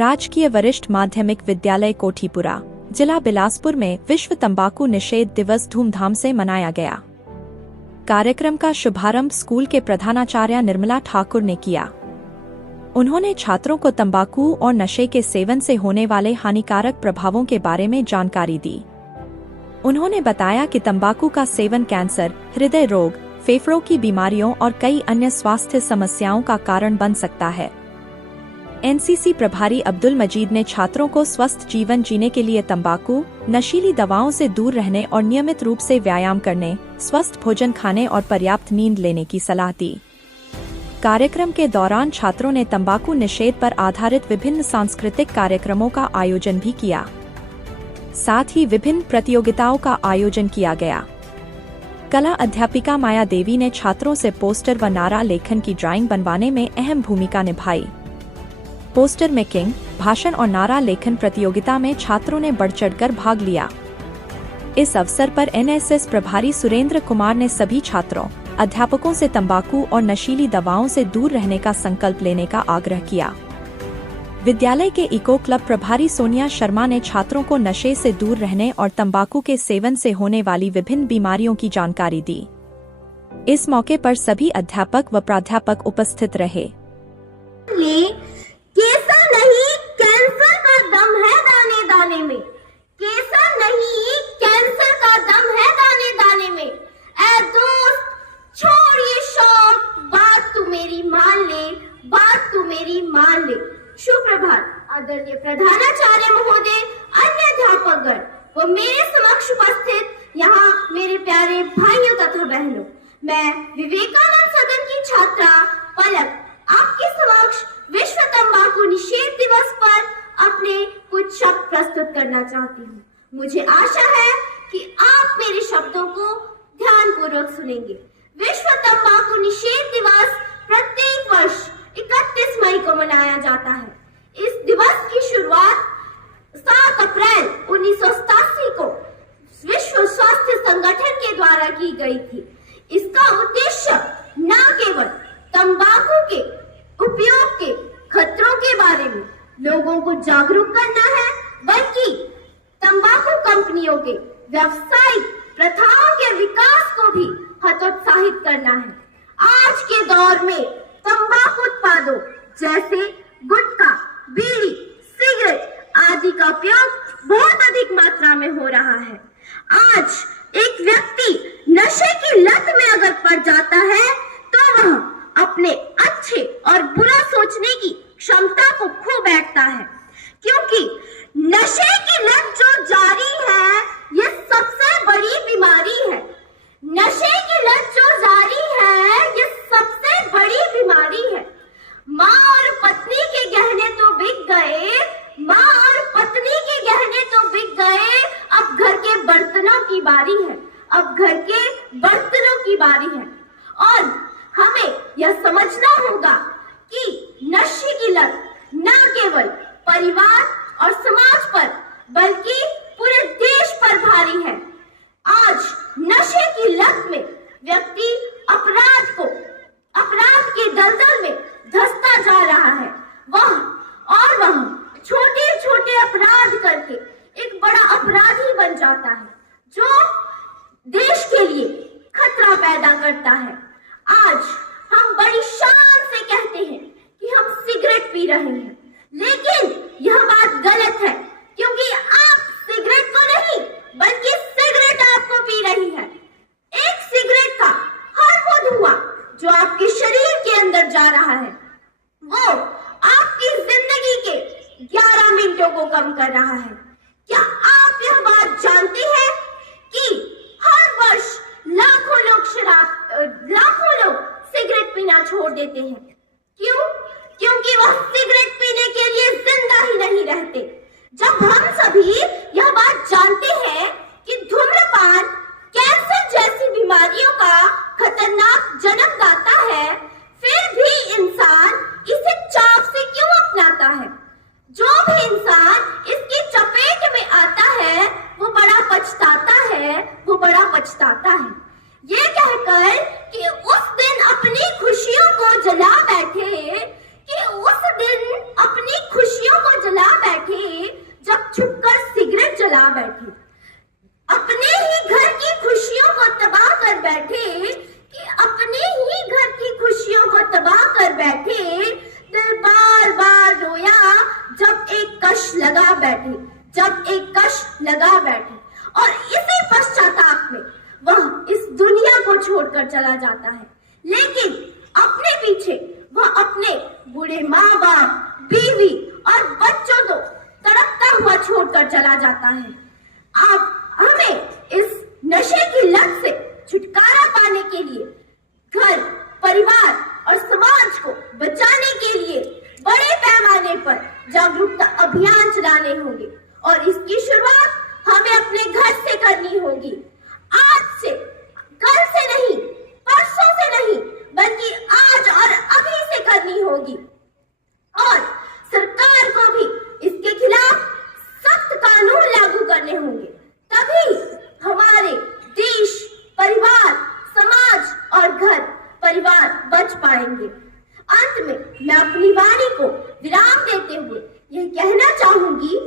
राजकीय वरिष्ठ माध्यमिक विद्यालय कोठीपुरा, जिला बिलासपुर में विश्व तंबाकू निषेध दिवस धूमधाम से मनाया गया। कार्यक्रम का शुभारंभ स्कूल के प्रधानाचार्य निर्मला ठाकुर ने किया। उन्होंने छात्रों को तंबाकू और नशे के सेवन से होने वाले हानिकारक प्रभावों के बारे में जानकारी दी। उन्होंने बताया कि तंबाकू का सेवन कैंसर, हृदय रोग, फेफड़ों की बीमारियों और कई अन्य स्वास्थ्य समस्याओं का कारण बन सकता है। एनसीसी प्रभारी अब्दुल मजीद ने छात्रों को स्वस्थ जीवन जीने के लिए तंबाकू, नशीली दवाओं से दूर रहने और नियमित रूप से व्यायाम करने, स्वस्थ भोजन खाने और पर्याप्त नींद लेने की सलाह दी। कार्यक्रम के दौरान छात्रों ने तंबाकू निषेध पर आधारित विभिन्न सांस्कृतिक कार्यक्रमों का आयोजन भी किया। साथ ही विभिन्न प्रतियोगिताओं का आयोजन किया गया। कला अध्यापिका माया देवी ने छात्रों से पोस्टर व नारा लेखन की ड्राइंग बनवाने में अहम भूमिका निभाई। पोस्टर मेकिंग, भाषण और नारा लेखन प्रतियोगिता में छात्रों ने बढ़ चढ़कर भाग लिया। इस अवसर पर एनएसएस प्रभारी सुरेंद्र कुमार ने सभी छात्रों, अध्यापकों से तंबाकू और नशीली दवाओं से दूर रहने का संकल्प लेने का आग्रह किया। विद्यालय के इको क्लब प्रभारी सोनिया शर्मा ने छात्रों को नशे से दूर रहने और तंबाकू के सेवन से होने वाली विभिन्न बीमारियों की जानकारी दी। इस मौके पर सभी अध्यापक व प्राध्यापक उपस्थित रहे। केसर नहीं, कैंसर का दम है दाने दाने में। केसर नहीं, कैंसर का दम है दाने दाने में। ऐ दोस्त, छोड़ ये शौक, बात तू मेरी मान ले, बात तू मेरी मान ले। सुप्रभात आदरणीय प्रधानाचार्य महोदय, अन्य अध्यापकगण व मेरे समक्ष उपस्थित यहाँ मेरे प्यारे भाइयों तथा बहनों, मैं विवेकानंद सदन की छात्रा पलक आपके समक्ष विश्व तंबाकू निषेध दिवस पर अपने कुछ शब्द प्रस्तुत करना चाहती हूँ। मुझे आशा है कि आप मेरे शब्दों को ध्यानपूर्वक सुनेंगे। विश्व तंबाकू निषेध दिवस प्रत्येक वर्ष 31 मई को मनाया जाता है। इस दिवस की शुरुआत 7 अप्रैल 1987 को विश्व स्वास्थ्य संगठन के द्वारा की गई थी। इसका उद्देश्य न केवल तंबाकू के उपयोग के खतरों के बारे में लोगों को जागरूक करना है, बल्कि तंबाकू कंपनियों के व्यावसायिक प्रथाओं के विकास को भी हतोत्साहित करना है। आज के दौर में तंबाकू उत्पादों जैसे गुटखा, बीड़ी, सिगरेट आदि का उपयोग बहुत अधिक मात्रा में हो रहा है। आज एक व्यक्ति नशे की लत में अगर पड़ जाता है तो वह अपने अच्छे और बुरा सोचने की क्षमता को खो बैठता है, क्योंकि नशे की लत जो जारी है ये सबसे बड़ी बीमारी है। नशे की लत जो जारी है ये सबसे बड़ी बीमारी है। माँ और पत्नी के गहने तो बिक गए, माँ और पत्नी के गहने तो बिक गए, अब घर के बर्तनों की बारी है, अब घर के बर्तनों की बारी है। और हमें यह समझना होगा कि नशे की लत न केवल परिवार और समाज पर बल्कि पूरे देश पर भारी है। आज नशे की लत में व्यक्ति अपराध के दलदल में धंसता जा रहा है। वह छोटे छोटे अपराध करके एक बड़ा अपराधी बन जाता है, जो देश के लिए खतरा पैदा करता है। आज हम बड़ी शान से कहते हैं कि हम सिगरेट पी रहे हैं, लेकिन यह बात गलत है, क्योंकि आप सिगरेट को नहीं बल्कि सिगरेट आपको पी रही है। एक सिगरेट का हर वो धुआं जो आपके शरीर के अंदर जा रहा है वो आपकी जिंदगी के 11 मिनटों को कम कर रहा है। क्या आप यह बात जानते हैं कि हर वर्ष लाखों लोग सिगरेट पीना छोड़ देते हैं? क्यों? क्योंकि वह सिगरेट पीने के लिए जिंदा ही नहीं रहते। जब हम सभी यह बात जानते हैं कि धूम्रपान कैंसर जैसी बीमारियों का खतरनाक जन्मदाता है, फिर भी इंसान इसे चाव से क्यों अपनाता है? जो भी इंसान इसकी चपेट में आता है वो बड़ा पछताता है। ये कहकर कि उस दिन अपनी खुशियों को जला बैठे, कि उस दिन अपनी खुशियों को जला बैठे जब एक कश लगा बैठे, और इसी पश्चाताप में वह इस दुनिया को छोड़कर चला जाता है। लेकिन अपने पीछे वह अपने बूढ़े माँ बाप, बीवी और बच्चों को तड़पता हुआ छोड़कर चला जाता है। आप हमें इस नशे की लत से छुटकारा पाने के लिए घर, परिवार और समाज को बचाने के लिए बड़े पैमाने पर जागरूकता अभियान चलाने होंगे, और इसकी शुरुआत हमें अपने घर से करनी होगी। आज से, कल से नहीं, परसों से नहीं, बल्कि आज और अभी से करनी होगी। और सरकार को भी इसके खिलाफ सख्त कानून लागू करने होंगे, तभी हमारे देश, परिवार, समाज और घर परिवार बच पाएंगे। अंत में मैं अपनी वाणी को विराम देते हुए यह कहना चाहूंगी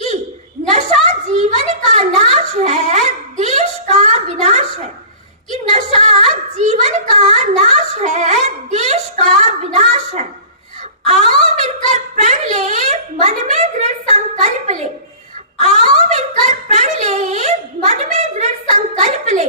कि नशा जीवन का नाश है, देश का विनाश है। कि नशा जीवन का नाश है, देश का विनाश है। आओ मिलकर प्रण ले, मन में दृढ़ संकल्प ले। आओ मिलकर प्रण ले, मन में दृढ़ संकल्प ले।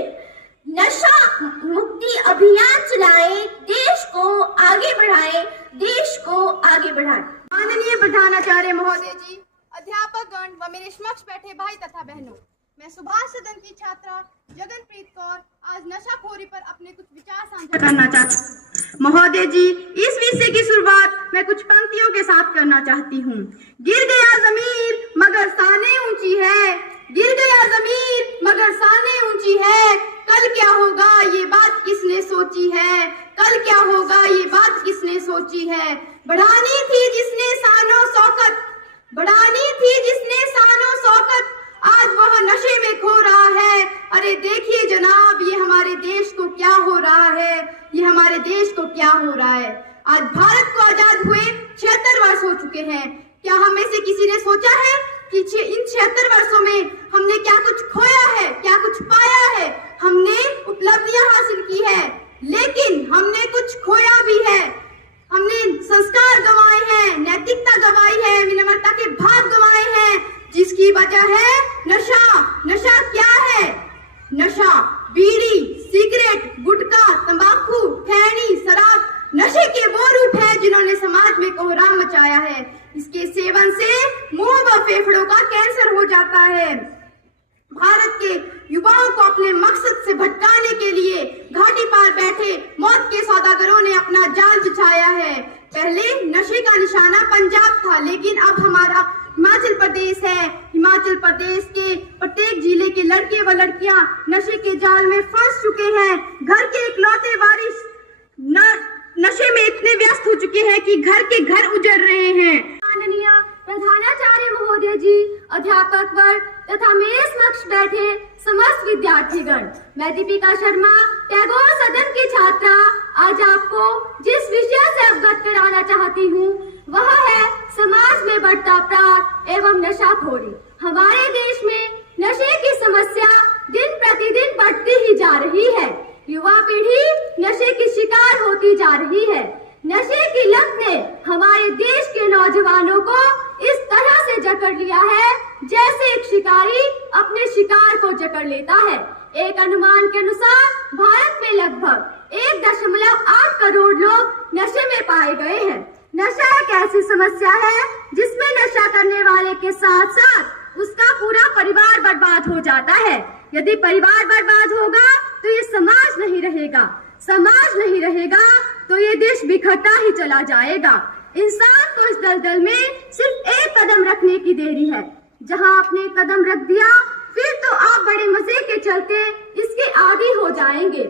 नशा मुक्ति अभियान चलाएं, देश को आगे बढ़ाएं, देश को आगे बढ़ाएं। माननीय प्रधानाचार्य महोदय जी, अध्यापक गण व मेरे समक्ष बैठे भाई तथा बहनों, मैं सुभाष सदन की छात्रा जगनप्रीत कौर आज नशाखोरी पर अपने कुछ विचार साझा करना चाहती हूँ। महोदय जी, इस विषय की शुरुआत मैं कुछ पंक्तियों के साथ करना चाहती हूँ। गिर गया जमीर मगर शाने ऊंची है, गिर गया जमीर मगर शाने ऊंची है। कल क्या होगा ये बात किसने सोची है, कल क्या होगा ये बात किसने सोची है। बढ़ानी थी जिसने शानो शौकत, बढ़ानी थी जिसने शानो शौकत, आज वह नशे में खो रहा है। अरे देखिए जनाब, ये हमारे देश को क्या हो रहा है, ये हमारे देश को क्या हो रहा है। आज भारत को आजाद हुए 76 वर्ष हो चुके हैं। क्या हम में से किसी ने सोचा है कि इन 76 वर्षों में हमने क्या कुछ खोया है, क्या कुछ पाया है। हमने उपलब्धियां हासिल की है, लेकिन हमने कुछ खोया भी है। हमने संस्कार गंवाए हैं, नैतिकता गंवाई है, विनम्रता के भाव गंवाए हैं, जिसकी वजह है नशा। नशा क्या है? नशा बीड़ी, सिगरेट, गुटखा, तंबाकू, खैनी, शराब नशे के वो रूप है जिन्होंने समाज में कोहराम मचाया है। इसके सेवन से मुंह व फेफड़ों का कैंसर हो जाता है। भारत के युवाओं को अपने मकसद से भटकाने के लिए घाटी पार बैठे मौत के सौदागरों ने अपना जाल बिछाया है। पहले नशे का निशाना पंजाब था, लेकिन अब हमारा हिमाचल प्रदेश है। हिमाचल प्रदेश के प्रत्येक जिले के लड़के व लड़कियां नशे के जाल में फंस चुके हैं। घर के इकलौते वारिस नशे में इतने व्यस्त हो चुके हैं कि घर के घर उजड़ रहे हैं। माननीय प्रधानाचार्य महोदय जी, अध्यापक वर्ग तथा मेरे समक्ष बैठे समस्त विद्यार्थीगण, मैं दीपिका शर्मा, टैगोर सदन की छात्रा, आज आपको जिस विषय से अवगत कराना चाहती हूँ वह है समाज में बढ़ता अपराध एवं नशाखोरी। हमारे देश में नशे की समस्या दिन प्रतिदिन बढ़ती ही जा रही है। युवा पीढ़ी नशे की शिकार होती जा रही है। नशे की लत ने हमारे देश के नौजवानों को इस तरह से जकड़ लिया है जैसे एक शिकारी अपने शिकार को जकड़ लेता है। एक अनुमान के अनुसार भारत में लगभग 1.8 करोड़ लोग नशे में पाए गए हैं। नशा एक ऐसी समस्या है जिसमें नशा करने वाले के साथ साथ उसका पूरा परिवार बर्बाद हो जाता है। यदि परिवार बर्बाद होगा तो ये समाज नहीं रहेगा, समाज नहीं रहेगा तो ये देश बिखरता ही चला जाएगा। इंसान को इस दलदल में सिर्फ एक कदम रखने की देरी है। जहां आपने कदम रख दिया फिर तो आप बड़े मजे के चलते इसके आदी हो जाएंगे।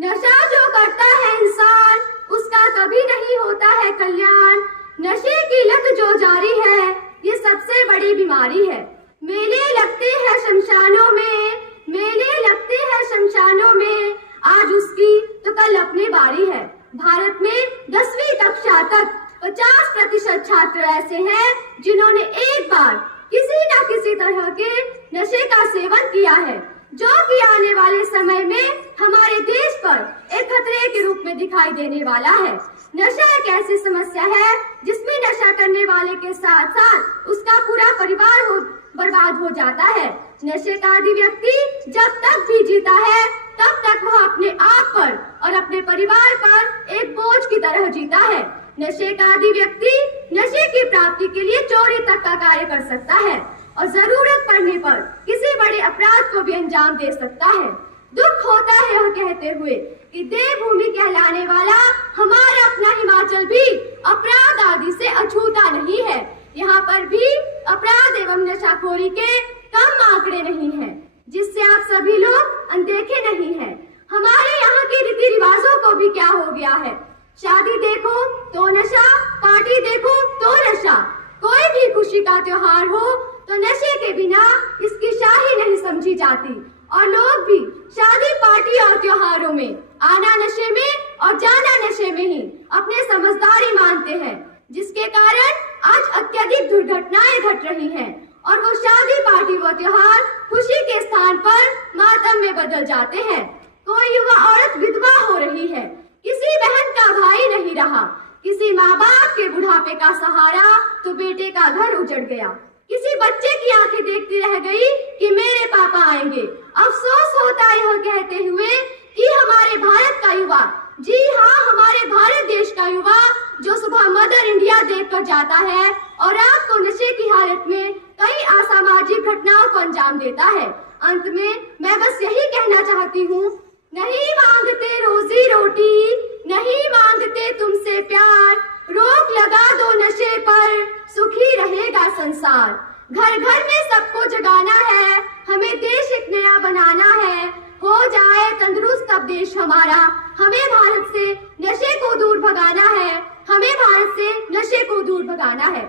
नशा जो करता है इंसान उसका कभी नहीं होता है कल्याण। नशे की लत जो जारी है ये सबसे बड़ी बीमारी है। मेले लगते हैं शमशानों में, मेले लगते हैं शमशानों में, आज उसकी तो कल अपनी बारी है। भारत में 10वीं कक्षा तक 50% छात्र ऐसे हैं जिन्होंने एक बार किसी न किसी तरह के नशे का सेवन किया है, जो कि आने वाले समय में हमारे देश पर एक खतरे के रूप में दिखाई देने वाला है। नशा एक ऐसी समस्या है जिसमें नशा करने वाले के साथ साथ उसका पूरा परिवार बर्बाद हो जाता है। नशे का आदी व्यक्ति जब तक भी जीता है तब तक वह अपने आप पर और अपने परिवार पर एक बोझ की तरह जीता है। नशे का आदी व्यक्ति नशे की प्राप्ति के लिए चोरी तक का कार्य कर सकता है और जरूरत पड़ने पर किसी बड़े अपराध को भी अंजाम दे सकता है। दुख होता है यह कहते हुए कि देवभूमि कहलाने वाला हमारा अपना हिमाचल भी अपराध आदि से अछूता नहीं है। यहाँ पर भी अपराध एवं नशाखोरी के कम आंकड़े नहीं हैं, जिससे आप सभी लोग अनदेखे नहीं हैं। हमारे यहाँ के रीति रिवाजों को भी क्या हो गया है। शादी देखो तो नशा, पार्टी देखो तो नशा। कोई भी खुशी का त्योहार हो तो नशे के बिना इसकी शाही नहीं समझी जाती और लोग भी शादी, पार्टी और त्योहारों में आना नशे में और जाना नशे में ही अपने समझदारी मानते हैं, जिसके कारण आज अत्यधिक दुर्घटनाएं घट रही हैं और वो शादी, पार्टी व त्योहार खुशी के स्थान पर मातम में बदल जाते हैं। कोई युवा औरत विधवा हो रही है, किसी बहन का भाई नहीं रहा, किसी माँ बाप के बुढ़ापे का सहारा तो बेटे का घर उजड़ गया, किसी बच्चे की आंखें देखती रह गई कि मेरे पापा आएंगे। अफसोस होता है यह कहते हुए कि हमारे भारत का युवा, जी हाँ हमारे भारत देश का युवा, जो सुबह मदर इंडिया देखकर जाता है और रात को नशे की हालत में कई असामाजिक घटनाओं को अंजाम देता है। अंत में मैं बस यही कहना चाहती हूँ, नहीं मांगते रोजी रोटी, नहीं मांगते तुमसे प्यार, रोक लगा दो नशे पर, सुखी रहेगा संसार। घर घर में सबको जगाना है, हमें देश एक नया बनाना है, हो जाए तंदुरुस्त अब देश हमारा। हमें भारत से नशे को दूर भगाना है, हमें भारत से नशे को दूर भगाना है।